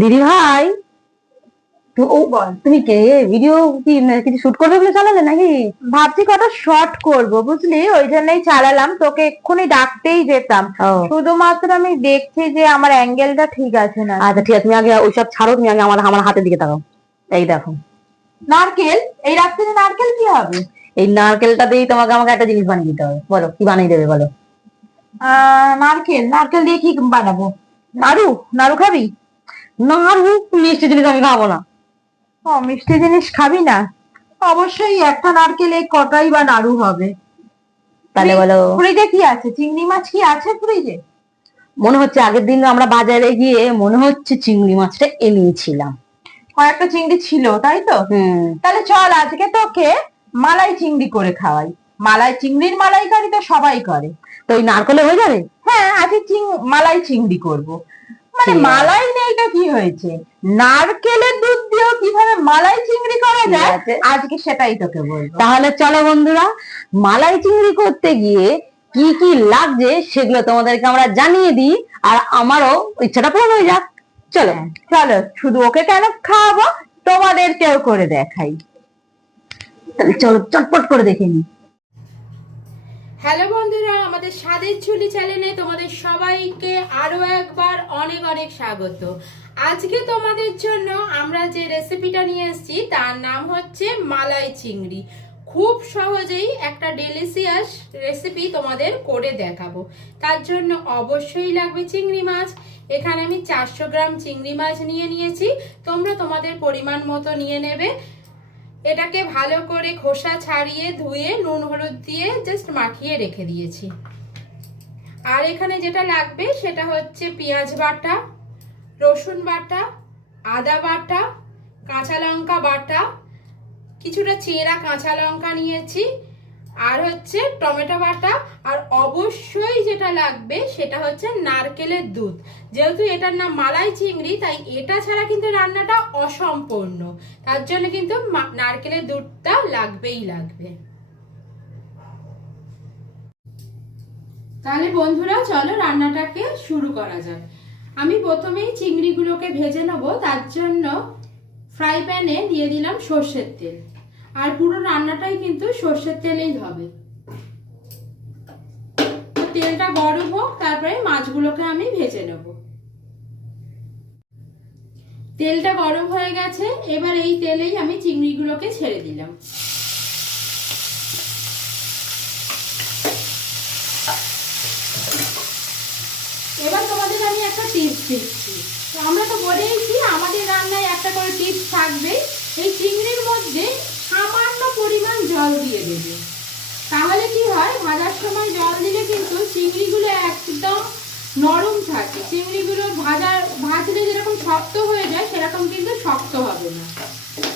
দিদি ভাই, ও বল, তুমি কে? ভিডিও কি কিছু শুট করবে বলে চালালে নাকি? ভাবছি কটা শর্ট করব, বুঝলি, ওই জন্যই চালালাম। তোকে এক্ষুনি ডাকতেই যেতাম, শুধুমাত্র আমি দেখছি যে আমার অ্যাঙ্গেলটা ঠিক আছে না। আচ্ছা ঠিক আছে, তুমি আগে ওইসব ছাড়ো, তুমি আগে আমার আমার হাতের দিকে তাকাও। এই দেখো, নারকেল? এই রাত্রে নারকেল কি হবে? এই নারকেলটা দিয়েই তোমাকে আমাকে একটা জিনিস বানিয়ে দিতে হবে। বলো কি বানিয়ে দেবে, বলো। নারকেল নারকেল দিয়ে কি বানাবো? নাড়ু? নাড়ু খাবি? নাড়ু? মিষ্টি জিনিস আমি খাবো না। ও, মিষ্টি জিনিস খাবি না? অবশ্যই একটা নারকেলে কটাই বা নাড়ু হবে। তাহলে বলো। ফ্রিজে কি আছে? চিংড়ি মাছ কি আছে ফ্রিজে? মনে হচ্ছে আগের দিন আমরা বাজারে গিয়ে মনে হচ্ছে চিংড়ি মাছটা এনেছিলাম। কয়েকটা চিংড়ি ছিল, তাই তো? তাহলে চল আজকে তোকে মালাই চিংড়ি করে খাওয়াই। মালাই চিংড়ির মালাইকারি তো সবাই করে। তো ওই নারকেলে হয়ে যাবে? হ্যাঁ, আজকে মালাই চিংড়ি করব। মানে ঠিক আছে। মালাই নেই তো কি হয়েছে, নারকেলের দুধ দিয়েও কিভাবে মালাই চিংড়ি করা ঠিক যায় আছে। আজকে সেটাই তোকে বলবো। তাহলে চলো বন্ধুরা, মালাই চিংড়ি করতে গিয়ে কি কি লাগছে সেগুলো তোমাদেরকে আমরা জানিয়ে দিই, আর আমারও ইচ্ছাটা পূরণ হয়ে যাক। চলো। চলো, শুধু ওকে কেন খাওয়াবো, তোমাদেরকেও করে দেখাই। তাহলে চলো চটপট করে দেখে নিই। হ্যালো বন্ধুরা, আমাদের স্বাদের ঝুলি চ্যানেলে তোমাদের সবাইকে আরো একবার অনেক অনেক স্বাগত। আজকে তোমাদের জন্য আমরা যে রেসিপিটা নিয়ে এসেছি তার নাম হচ্ছে মালাই চিংড়ি। খুব সহজেই একটা ডেলিশিয়াস রেসিপি তোমাদের করে দেখাবো। তার জন্য অবশ্যই লাগবে চিংড়ি মাছ। এখানে আমি 400 গ্রাম চিংড়ি মাছ নিয়েছি, তোমরা তোমাদের পরিমাণ মতো নিয়ে নেবে। এটাকে ভালো করে খোসা ছাড়িয়ে ধুয়ে নুন হলুদ দিয়ে জাস্ট মাখিয়ে রেখে দিয়েছি। আর এখানে যেটা লাগবে সেটা হচ্ছে পেঁয়াজ বাটা, রসুন বাটা, আদা বাটা, কাঁচা লঙ্কা বাটা, কিছুটা চেরা কাঁচা লঙ্কা নিয়েছি, আর হচ্ছে টমেটো বাটা, আর অবশ্যই যেটা লাগবে সেটা হচ্ছে নারকেলের দুধ। যেহেতু এটার নাম মালাই চিংড়ি, তাই এটা ছাড়া কিন্তু রান্নাটা অসম্পূর্ণ। তার জন্য কিন্তু নারকেলের দুধটা লাগবেই লাগবে। তাহলে বন্ধুরা চলো রান্নাটাকে শুরু করা যাক। আমি প্রথমেই চিংড়িগুলোকে ভেজে নেবো, তার জন্য ফ্রাই প্যানে দিয়ে দিলাম সর্ষের তেল। আর পুরো রান্নাটাই কিন্তু সর্ষের তেলেই হবে। তেলটা গরম হোক, তারপরে মাছগুলোকে আমি ভেজে নেব। তেলটা গরম হয়ে গেছে, এবার এই তেলেই আমি চিংড়িগুলোকে ছেড়ে দিলাম। এবার তোমাদের আমি একটা টিপস দিচ্ছি। আমরা তো বলেইছি আমাদের রান্নায় একটা করে টিপস থাকবে। এই চিংড়ির মধ্যে সামান্য পরিমাণ জল দিয়ে দেবে। তাহলে কি হয়, ভাজার সময় জল দিলে কিন্তু চিংড়িগুলো একদম নরম থাকে। চিংড়িগুলো ভাজলে যেরকম শক্ত হয়ে যায় সেরকম কিন্তু শক্ত হবে না।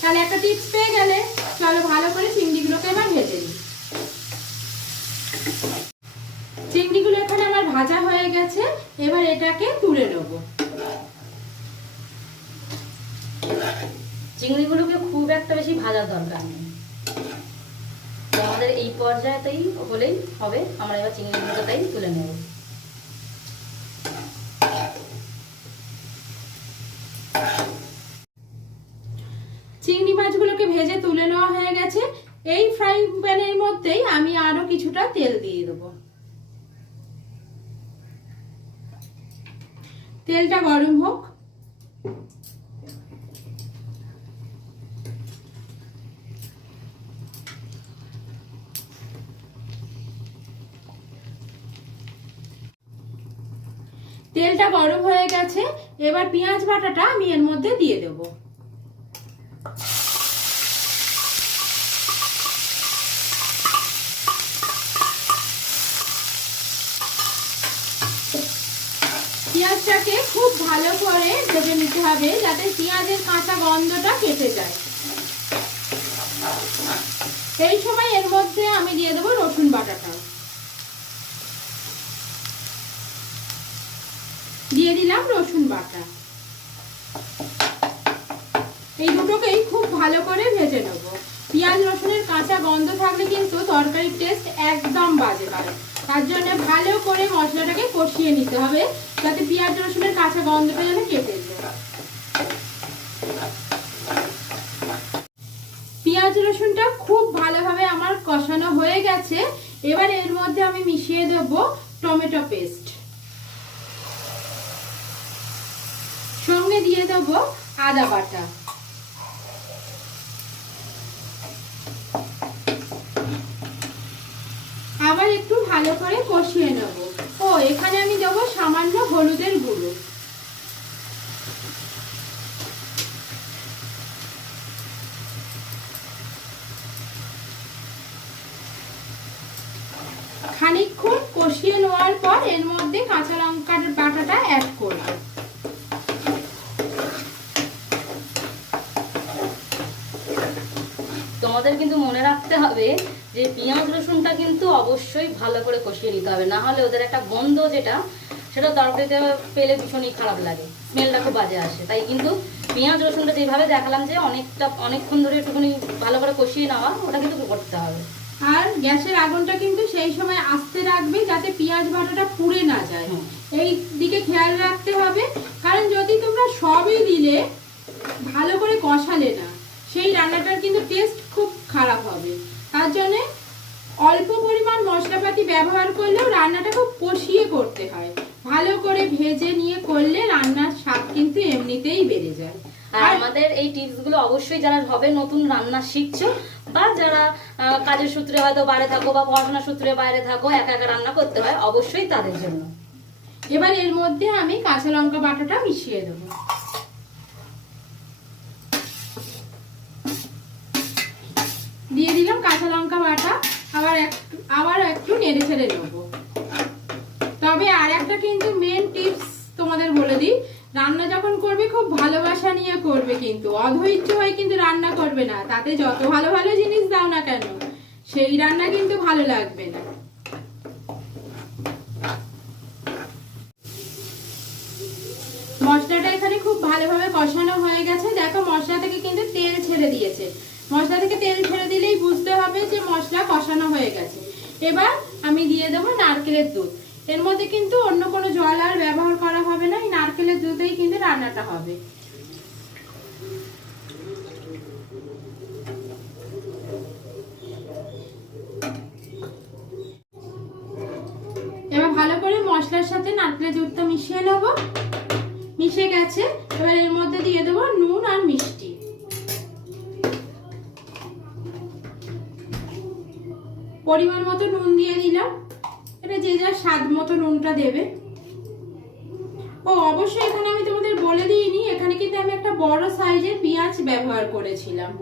তাহলে একটা টিপস পেয়ে গেলে। চলো ভালো করে চিংড়িগুলোকে এবার ভেজে নিই। চিংড়িগুলো এখানে আমার ভাজা হয়ে গেছে, এবার এটাকে তুলে নেব। চিংড়িগুলোকে খুব একটা বেশি ভাজার দরকার নেই, আমাদের এই পর্যায়েতেই হলেই হবে। আমরা এবার চিংড়িগুলোটাই তুলে নেব। চিংড়ি মাছগুলোকে ভেজে তুলে নেওয়া হয়ে গেছে। এই ফ্রাই প্যানের মধ্যেই আমি আরো কিছুটা তেল দিয়ে দেবো। তেলটা গরম হোক। তেলটা গরম হয়ে গেছে, এবার পেঁয়াজ বাটাটা আমি এর মধ্যে দিয়ে দেব। পেঁয়াজটাকে খুব ভালো করে ভেজে নিতে হবে, যাতে পেঁয়াজের কাঁচা গন্ধটা কেটে যায়। এই সময় এর মধ্যে আমি দিয়ে দেবো রসুন বাটাটা। দিয়ে দিলাম রসুন বাটা। এই দুটোকেই খুব ভালো করে ভেজে নেব। পেঁয়াজ রসুনের কাঁচা গন্ধ থাকলে কিন্তু তরকারির টেস্ট একদম বাজে হয়। তার জন্য ভালো করে মশলাটাকে কষিয়ে নিতে হবে, যাতে পেঁয়াজ রসুনের কাঁচা গন্ধটা যেন কেটে যায়। পেঁয়াজ রসুনটা খুব ভালোভাবে আমার কষানো হয়ে গেছে। এবার এর মধ্যে আমি মিশিয়ে দেব টমেটো পেস্ট, সঙ্গে দিয়ে দেব আদা বাটা, আবার একটু ভালো করে কষিয়ে নেব। ও এখানে আমি দেব সামান্য হলুদের গুঁড়ো। খানিকক্ষণ কষিয়ে নেওয়ার পর এর মধ্যে কাঁচা লঙ্কার বাটাটা অ্যাড করব। তোমাদের কিন্তু মনে রাখতে হবে যে পেঁয়াজ রসুনটা কিন্তু অবশ্যই ভালো করে কষিয়ে নিতে হবে, না হলে ওদের একটা গন্ধ যেটা সেটা তরকারিতে পেলে ভীষণই খারাপ লাগে, স্মেলটা খুব বাজে আসে। তাই কিন্তু পেঁয়াজ রসুনটা যেভাবে দেখালাম যে অনেকক্ষণ ধরে একটুখানি ভালো করে কষিয়ে নেওয়া, ওটা কিন্তু করতে হবে। আর গ্যাসের আগুনটা কিন্তু সেই সময় আস্তে রাখবে যাতে পেঁয়াজ বাটাটা পুড়ে না যায়, এই দিকে খেয়াল রাখতে হবে। কারণ যদি তোমরা সবই দিলে ভালো করে কষালে না, সেই রান্নাটার কিন্তু টেস্ট খুব খারাপ হবে। তার জন্য অল্প পরিমাণ মশলাপাতি ব্যবহার করলেও রান্নাটা খুব কষিয়ে করতে হয়, ভালো করে ভেজে নিয়ে করলে রান্নার স্বাদ কিন্তু এমনিতেই বেড়ে যায়। আর আমাদের এই টিপসগুলো অবশ্যই যারা হবে নতুন রান্না শিখছো বা যারা কাজের সূত্রে হয়তো বাইরে থাকো বা পড়াশোনার সূত্রে বাইরে থাকো, একা একা রান্না করতে হয়, অবশ্যই তাদের জন্য। এবার এর মধ্যে আমি কাঁচা লঙ্কা বাটাটা মিশিয়ে দেবো। দিয়ে দিলাম কাঁচা লঙ্কা বাটা, আবার একটু নেড়ে ছেড়ে নেবো। তবে আর একটা কিন্তু মেন টিপস তোমাদের বলে দিই, রান্না যখন করবে খুব ভালোবাসা নিয়ে করবে, কিন্তু অধৈর্য হয়ে কিন্তু রান্না করবে না। তাতে যত ভালো ভালো জিনিস দাও না কেন, সেই রান্না কিন্তু ভালো লাগবে না। মশলাটা এখানে খুব ভালোভাবে কষানো হয়ে গেছে। দেখো মশলা থেকে কিন্তু তেল ছেড়ে দিয়েছে। মশলা থেকে তেল ছেড়ে দিলেই বুঝতে হবে যে মশলা কষানো হয়ে গেছে। এবার আমি দিয়ে দেবো নারকেলের দুধ। এর মধ্যে কিন্তু অন্য কোনো জল আর ব্যবহার করা হবে না, এই নারকেলের দুধেই কিন্তু রান্নাটা হবে। এবার ভালো করে মশলার সাথে নারকেলের দুধটা মিশিয়ে নেব। মিশে গেছে, এবার এর মধ্যে দিয়ে দেবো নুন আর মিষ্টি। পরিমাণ মতো নুন দিয়ে দিলাম, এটা যে যার স্বাদ মতো নুনটা দেবে। ও অবশ্যই এখানে আমি তোমাদের বলে দিইনি, এখানে কিন্তু আমি একটা বড় সাইজের পেঁয়াজ ব্যবহার করেছিলাম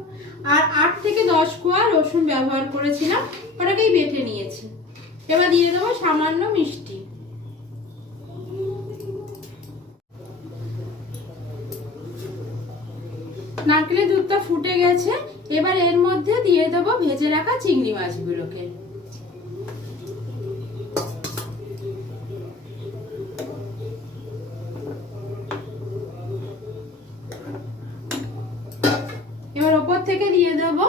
আর 8 থেকে 10 কোয়া রসুন ব্যবহার করেছিলাম, ওটাকেই বেটে নিয়েছি। এবার দিয়ে দেবো সামান্য মিষ্টি। নারকেলের দুধটা ফুটে গেছে, এবার এর মধ্যে দিয়ে দেবো ভেজে রাখা চিংড়ি মাছগুলোকে। এবার ওপর থেকে দিয়ে দেবো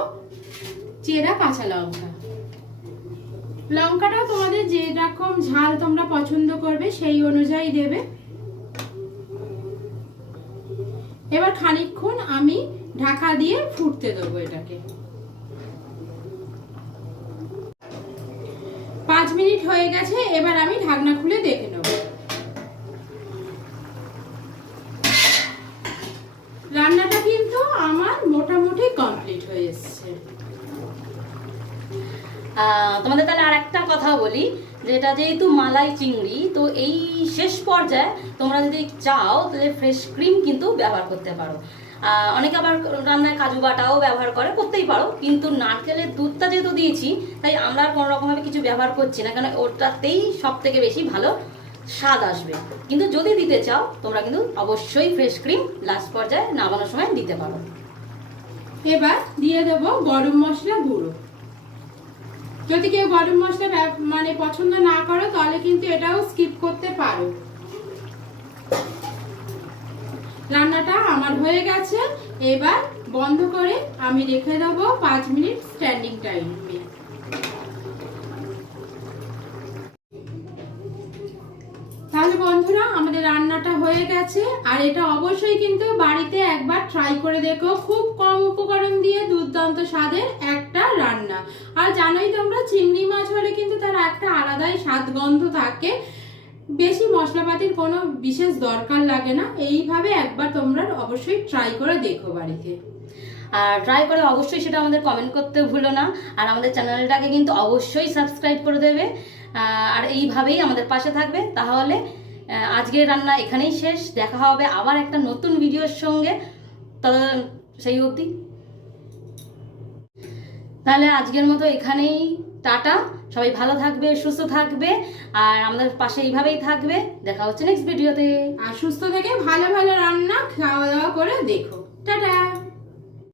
চেরা কাঁচা লঙ্কা। লঙ্কাটা তোমাদের যে রকম ঝাল তোমরা পছন্দ করবে সেই অনুযায়ী দেবে। এবার খানিকক্ষণ আমি ঢাকা দিয়ে ফুটতে দেবো এটাকে। 5 মিনিট হয়ে গেছে, এবার আমি ঢাকনা খুলে দেখে নেব। রান্নাটা কিন্তু আমার মোটামুটি কমপ্লিট হয়ে এসেছে। তোমাদের তাহলে আর একটা কথা বলি, যেটা যেহেতু মালাই চিংড়ি, তো এই শেষ পর্যায়ে তোমরা যদি চাও তাহলে ফ্রেশ ক্রিম কিন্তু ব্যবহার করতে পারো। অনেকে আবার রান্নায় কাজু বাটাও ব্যবহার করতেই পারো, কিন্তু নারকেলের দুধটা যেহেতু দিয়েছি তাই আমরা আর কোনো রকমভাবে কিছু ব্যবহার করছি না, কারণ ওটাতেই সব থেকে বেশি ভালো স্বাদ আসবে। কিন্তু যদি দিতে চাও তোমরা কিন্তু অবশ্যই ফ্রেশ ক্রিম লাস্ট পর্যায়ে নামানোর সময় দিতে পারো। এবার দিয়ে দেবো গরম মশলা গুঁড়ো। যদি কেউ গরম মশলা পছন্দ না করো তাহলে কিন্তু এটাও স্কিপ করতে পারো। রান্নাটা আমার হয়ে গেছে, এবার বন্ধ করে আমি রেখে দেবো 5 মিনিট স্ট্যান্ডিং টাইমে। তাহলে বন্ধুরা আমাদের রান্নাটা হয়ে গেছে। আর এটা অবশ্যই কিন্তু বাড়িতে একবার ট্রাই করে দেখো, খুব কম উপকরণ দিয়ে দুর্দান্ত স্বাদের একটা রান্না। আর জানোই তোমরা, চিংড়ি মাছ হলে কিন্তু তার একটা আলাদাই স্বাদ গন্ধ থাকে, বেশি মশলাপাতির কোনো বিশেষ দরকার লাগে না। এইভাবে একবার তোমরা অবশ্যই ট্রাই করে দেখো বাড়িতে। আর ট্রাই করে অবশ্যই সেটা আমাদের কমেন্ট করতে ভুলো না। আর আমাদের চ্যানেলটাকে কিন্তু অবশ্যই সাবস্ক্রাইব করে দেবে, আর এইভাবেই আমাদের পাশে থাকবে। তাহলে আজকের রান্না এখানেই শেষ, দেখা হবে আবার একটা নতুন ভিডিওর সঙ্গে। সেই অবধি তাহলে আজকের মতো এখানেই টাটা। সবাই ভালো থাকবে, সুস্থ থাকবে, আর আমাদের পাশে এইভাবেই থাকবে। দেখা হচ্ছে নেক্সট ভিডিওতে। আর সুস্থ থেকে ভালো ভালো রান্না খাওয়া দাওয়া করে দেখো। টাটা।